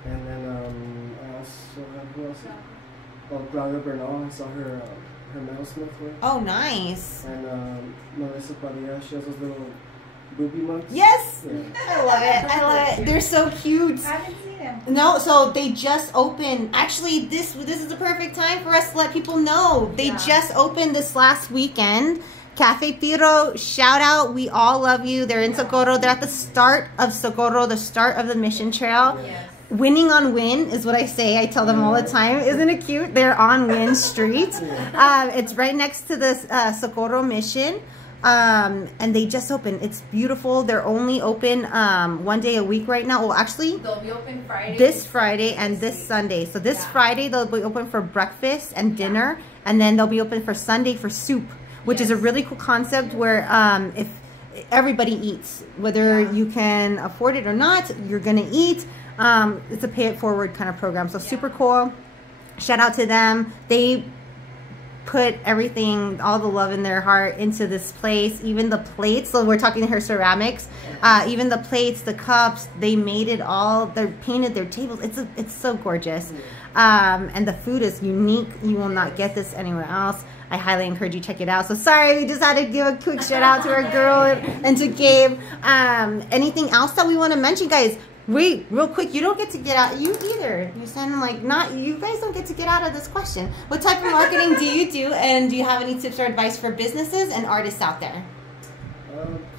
And then I also have who else? Oh, Claudia Bernal. I saw her metalsmith work. Oh, nice. And Melissa Padilla. She has those little booby mugs. Yes. Yeah. I love it. I love it. They're so cute. I haven't seen him. No, so they just opened. Actually, this is the perfect time for us to let people know. They just opened this last weekend. Cafe Tiro, shout out. We all love you. They're in Socorro. They're at the start of Socorro, the start of the Mission Trail. Yes. Winning on Win is what I say. I tell them all the time. Isn't it cute? They're on Win Street. It's right next to the Socorro Mission. And they just opened. It's beautiful. They're only open 1 day a week right now. Well, actually, they'll be open Friday. This Friday and this Sunday. So this Friday they'll be open for breakfast and dinner, and then they'll be open for Sunday for soup, which is a really cool concept where if everybody eats, whether you can afford it or not, you're gonna eat. It's a pay it forward kind of program. So super cool. Shout out to them. They put everything, all the love in their heart into this place. Even the plates, so we're talking her ceramics, even the plates, the cups, they made it all. They painted their tables. It's so gorgeous. And the food is unique. You will not get this anywhere else. I highly encourage you to check it out. So sorry, we just had to give a quick shout out to our girl and to Gabe. Anything else that we want to mention, guys? Wait, real quick, you don't get to get out, you either. You sound like you guys don't get to get out of this question. What type of marketing do you do, and do you have any tips or advice for businesses and artists out there?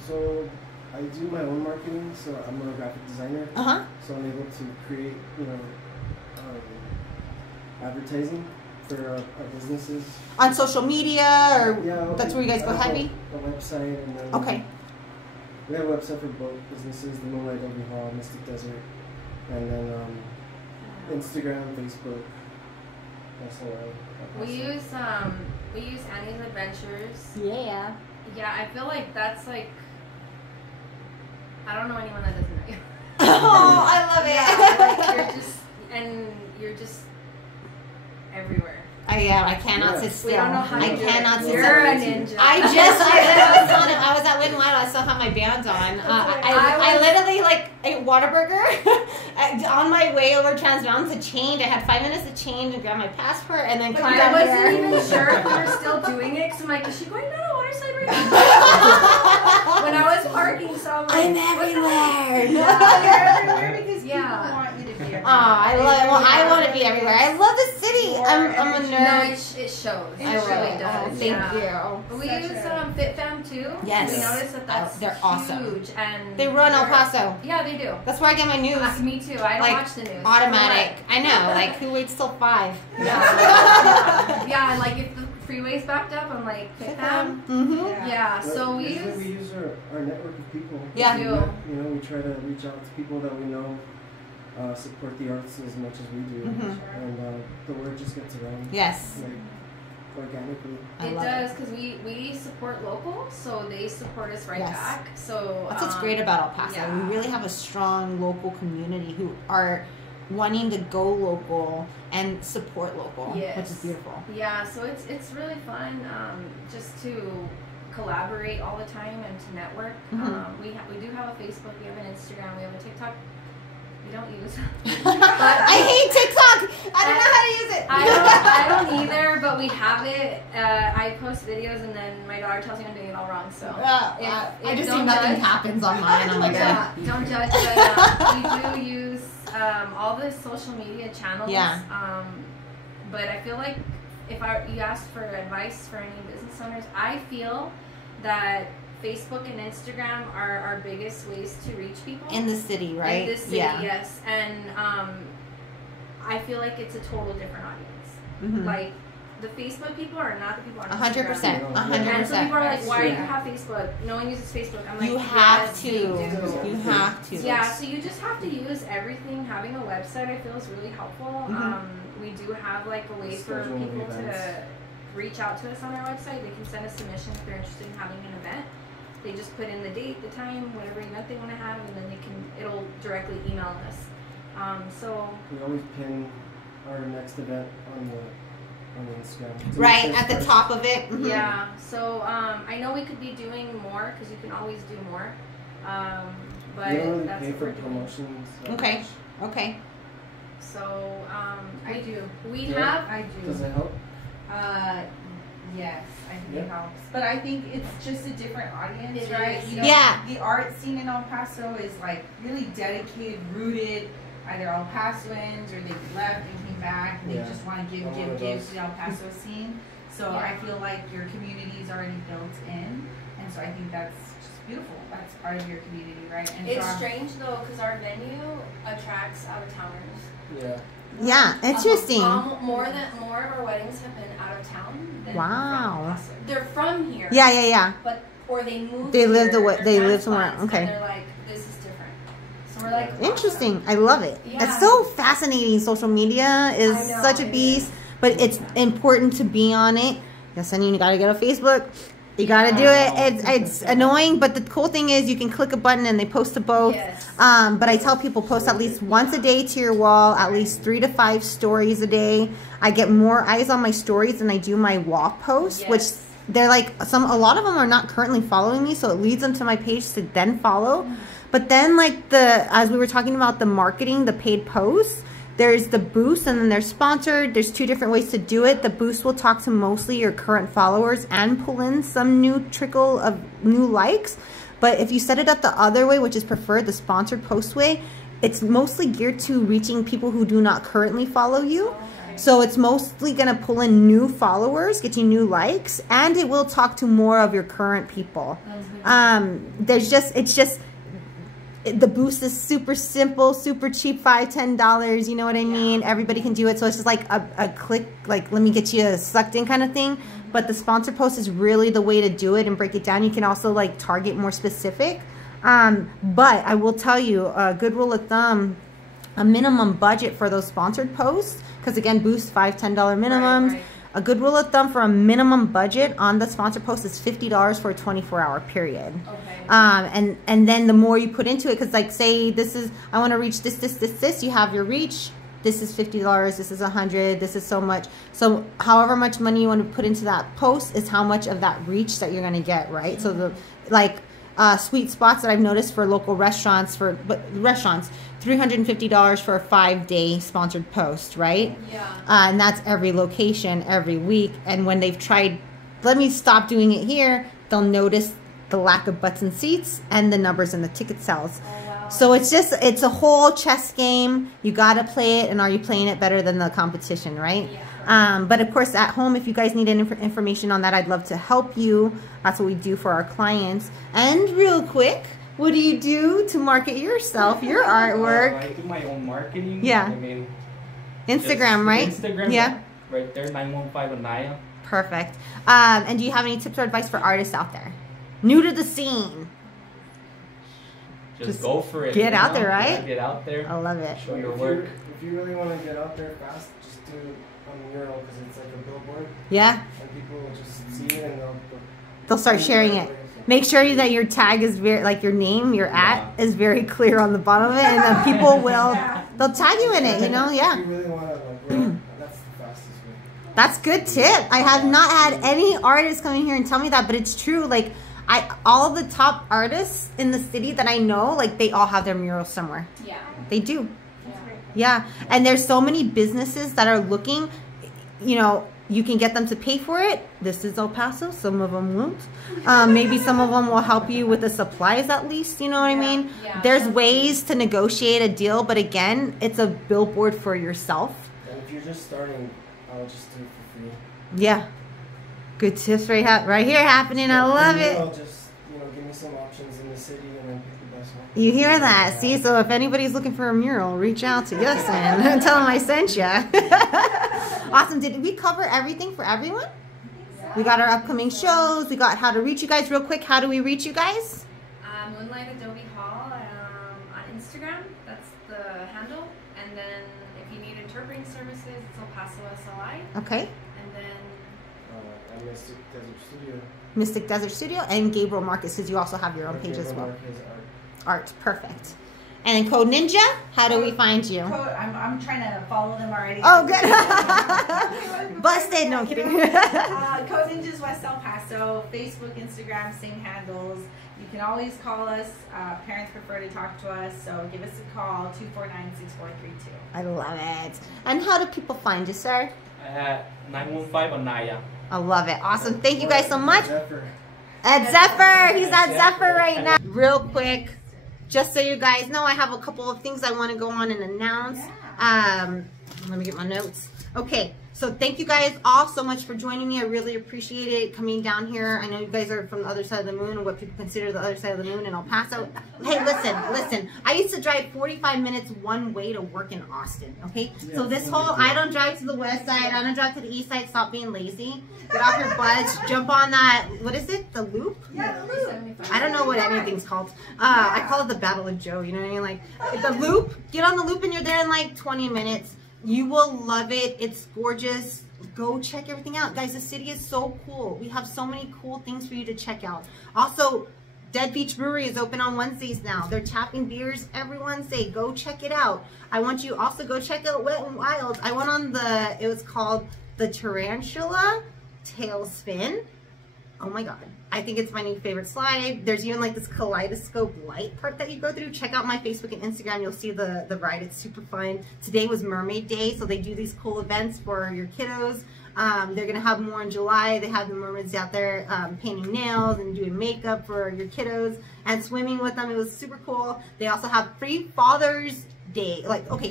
So I do my own marketing, so I'm a graphic designer. So I'm able to create, advertising for our businesses. On social media, or yeah, that's where you guys go heavy? A website, and then okay. We have a website for both businesses, the Moonlight Adobe Hall, Mystic Desert, and then Instagram, Facebook. That's all right. We use Annie's Adventures. Yeah. Yeah, I feel like that's like, I don't know anyone that doesn't know you. Oh, I love it. Yeah, like you're just everywhere. I cannot sit still. We don't know how I to do cannot it. sit You're still. a ninja. I was at Win Wild. I still have my bands on. I literally like ate Whataburger on my way over Trans Mountain to change. I had 5 minutes to change and grab my passport and then come down here. I wasn't even sure if we were still doing it because I'm like, is she going down the water slide right now? When I was parking, so I'm like, I'm everywhere. Yeah, you're everywhere because people want you to be everywhere. Oh, I love it. Well, I want to be everywhere. I love the city. I'm a nerd. No, it shows. It really does. Oh, thank you. But we use FitFam too. Yes. We noticed that's they're awesome. huge, and they run El Paso. Yeah, they do. That's where I get my news. Me too. I don't watch the news. Automatic. I know. Like, who waits till 5? Yeah, and like if the freeway's backed up, I'm like, FitFam. Yeah. So we use our network of people. Yeah. We try to reach out to people that we know. Support the arts as much as we do, and the word just gets around. Yes. Organically. It does, because we support local, so they support us back. So that's what's great about El Paso. Yeah. We really have a strong local community who are wanting to go local and support local, which is beautiful. Yeah, so it's really fun just to collaborate all the time and to network. We do have a Facebook, we have an Instagram, we have a TikTok. We don't use. I hate TikTok. I don't know how to use it. I don't either, but we have it. I post videos and then my daughter tells me I'm doing it all wrong. So I just see nothing happens on mine. I'm like, don't judge. But we do use all the social media channels. Yeah. But I feel like if you asked for advice for any business owners, I feel that Facebook and Instagram are our biggest ways to reach people. In the city, right? In the city, yeah. yes. And I feel like it's a total different audience. Mm-hmm. Like, the Facebook people are not the people on 100%. Instagram. 100%. And so people are like, why do you Yeah. have Facebook? No one uses Facebook. I'm like, You have yes, to. we do. You have to. Yeah, so you just have to use everything. Having a website, I feel, is really helpful. Mhm. We do have like a way for Scheduling people events. to reach out to us on our website. They can send a submission if they're interested in having an event. They just put in the date, the time, whatever event they want to have, and then it'll directly email us. So We always pin our next event on the Instagram. It's in Right, the at the first. top of it. Mhm. yeah, so I know we could be doing more because you can always do more. But We don't really that's pay what for we're doing. promotions. that Okay. much. Okay. So I do. we Yeah. have. I do. Does it help? Yes, I think Yeah. it helps. But I think it's just a different audience, It right? is. You know, Yeah. The art scene in El Paso is like really dedicated, rooted, either El Pasoans or they left and came back and Yeah. they just want to give One of to those. the El Paso scene. So Yeah. I feel like your community is already built in. And so I think that's just beautiful. That's part of your community, right? And It's so I'm- strange though because our venue attracts out of towners. Yeah. Yeah, interesting. More of our weddings have been out of town than Wow. from El Paso. They're from here. Yeah, yeah, yeah. But or they moved. They lived here, away- they're they live somewhere, transplants, okay. And they're like, this is different. So we're like, Interesting. I love it. Yeah. It's so fascinating. Social media is I know, such a it beast, but it's important to be on it. Yes, and you gotta get on Facebook. You gotta do it. It's annoying, but the cool thing is you can click a button and they post to both. Yes. But I tell people post at least once a day to your wall, at least 3 to 5 stories a day. I get more eyes on my stories than I do my wall posts, which Yes. they're like a lot of them are not currently following me, so it leads them to my page to then follow. But then like as we were talking about the marketing, the paid posts, there's the boost and then there's sponsored. There's 2 different ways to do it. The boost will talk to mostly your current followers and pull in some new trickle of new likes. But if you set it up the other way, which is preferred, the sponsored post way, it's mostly geared to reaching people who do not currently follow you. So it's mostly going to pull in new followers, get you new likes, and it will talk to more of your current people. The boost is super simple, super cheap, $5-10. You know what I mean? Everybody can do it. So it's just like a click, like let me get you sucked in kind of thing. But the sponsored post is really the way to do it and break it down. You can also like target more specific. But I will tell you a good rule of thumb, a minimum budget for those sponsored posts, because again, boost $5-10 minimums. Right. A good rule of thumb for a minimum budget on the sponsored post is $50 for a 24-hour period. Okay. And then the more you put into it, because like say I want to reach this, you have your reach. This is $50, this is $100, this is so much. So however much money you want to put into that post is how much of that reach that you're going to get, right? So the sweet spots that I've noticed for local restaurants, $350 for a 5-day sponsored post, right? Yeah. And that's every location, every week. And when they've tried, let me stop doing it here, they'll notice the lack of butts and seats and the numbers in the ticket sales. Oh, wow. So it's a whole chess game. You got to play it, and are you playing it better than the competition, right? Yeah. But of course, at home, if you guys need any information on that, I'd love to help you. That's what we do for our clients. And real quick, what do you do to market yourself, your artwork? I do my own marketing. Yeah. I mean, Instagram, right? Instagram, Yeah. Right there, 915 Anaya. Perfect. And do you have any tips or advice for artists out there? New to the scene. Just go for it. get you out know? there, right? Yeah, get out there. I love it. Show your If work. you really want to get out there fast, just do a mural because it's like a billboard, Yeah? and people will just see it and They'll start sharing it. Make sure that your tag is your name, your is very clear on the bottom of it, and then people they'll tag you in it, you know? Yeah. If you really want to that's the fastest way. That's good tip. I have not had any artists come in here and tell me that, but it's true. Like all the top artists in the city that I know, like they all have their murals somewhere. Yeah. They do. Yeah. And there's so many businesses that are looking, you know, You can get them to pay for it. This is El Paso. Some of them won't. Maybe some of them will help you with the supplies at least. You know what I mean? Yeah, There's ways to negotiate a deal, but again, it's a billboard for yourself. And if you're just starting, I'll just do it for free. Yeah. Good tips right here happening. I love it. I'll just, give me some options in the city and then pick the best one. You hear that? See, so if anybody's looking for a mural, reach out to Yussin and tell him I sent you. Awesome. Did we cover everything for everyone? We got our upcoming shows. We got how to reach you guys real quick. How do we reach you guys? Moonlight Adobe Hall on Instagram. That's the handle. And then if you need interpreting services, it's El Paso SLI. Okay. And then Mystic Desert Studio. Mystic Desert Studio and Gabriel Marquez, because you also have your own page as well. Marquez Art, perfect. And Code Ninja, how do we find you? I'm trying to follow them already. Oh, good. Busted. No, I'm kidding. Code Ninjas West El Paso, Facebook, Instagram, same handles. You can always call us. Parents prefer to talk to us, so give us a call, 249-6432. I love it. And how do people find you, sir? 915 on Naya. I love it. Awesome. Thank you guys so much. Zephyr. At Zephyr. He's at Zephyr right now. Real quick, just so you guys know, I have a couple of things I want to go on and announce. Let me get my notes. Okay, so thank you guys all so much for joining me. I really appreciate it coming down here. I know you guys are from the other side of the moon, or what people consider the other side of the moon in El Paso. Hey, listen. I used to drive 45 minutes one way to work in Austin, okay? Yeah, so this whole, I don't drive to the west side, I don't drive to the east side, stop being lazy. Get off your butts, jump on that, what is it, the loop? Yeah, the loop. I don't know what anything's called. I call it the Battle of Joe, you know what I mean? Like, the loop, get on the loop and you're there in like 20 minutes. You will love it. It's gorgeous. Go check everything out. Guys, the city is so cool. We have so many cool things for you to check out. Also, Dead Beach Brewery is open on Wednesdays now. They're tapping beers every Wednesday. Go check it out. I want you also go check out Wet n Wild. I went on it was called the Tarantula Tailspin. Oh my God. I think it's my new favorite slide. There's even like this kaleidoscope light part that you go through. Check out my Facebook and Instagram. You'll see the ride. It's super fun. Today was Mermaid Day, so they do these cool events for your kiddos. They're going to have more in July. They have the mermaids out there painting nails and doing makeup for your kiddos and swimming with them. It was super cool. They also have free Father's Day.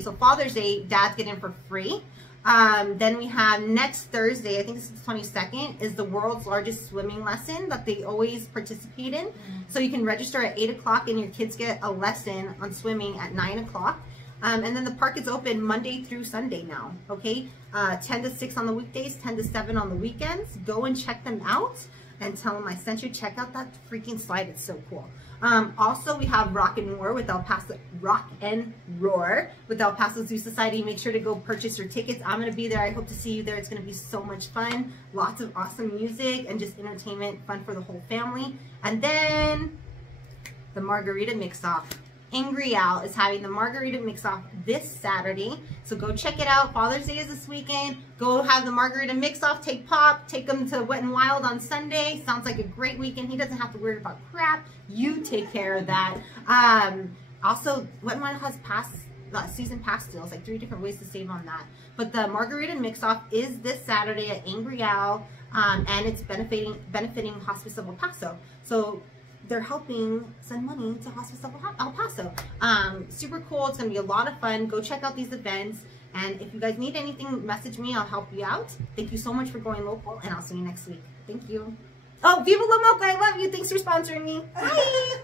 So Father's Day, dads get in for free. Then we have next Thursday, I think this is the 22nd, is the world's largest swimming lesson that they always participate in. So you can register at 8 o'clock and your kids get a lesson on swimming at 9 o'clock. And then the park is open Monday through Sunday now, okay? 10 to 6 on the weekdays, 10 to 7 on the weekends. Go and check them out and tell them I sent you. Check out that freaking slide. It's so cool. Also, we have Rock and Roar with El Paso Zoo Society. Make sure to go purchase your tickets. I'm going to be there. I hope to see you there. It's going to be so much fun. Lots of awesome music and just entertainment, fun for the whole family. And then the Margarita Mix-Off. Angry Al is having the Margarita Mix-Off this Saturday. So go check it out. Father's Day is this weekend. Go have the Margarita Mix-Off. Take Pop. Take them to Wet n Wild on Sunday. Sounds like a great weekend. He doesn't have to worry about crap. You take care of that. Also, Wet n Wild has season pass deals, like 3 different ways to save on that. But the Margarita Mix-Off is this Saturday at Angry Al, and it's benefiting Hospice of El Paso. So they're helping send money to Hospice of El Paso. Super cool. It's going to be a lot of fun. Go check out these events. And if you guys need anything, message me. I'll help you out. Thank you so much for going local, and I'll see you next week. Thank you. Oh, Viva La Mocha, I love you. Thanks for sponsoring me. Bye.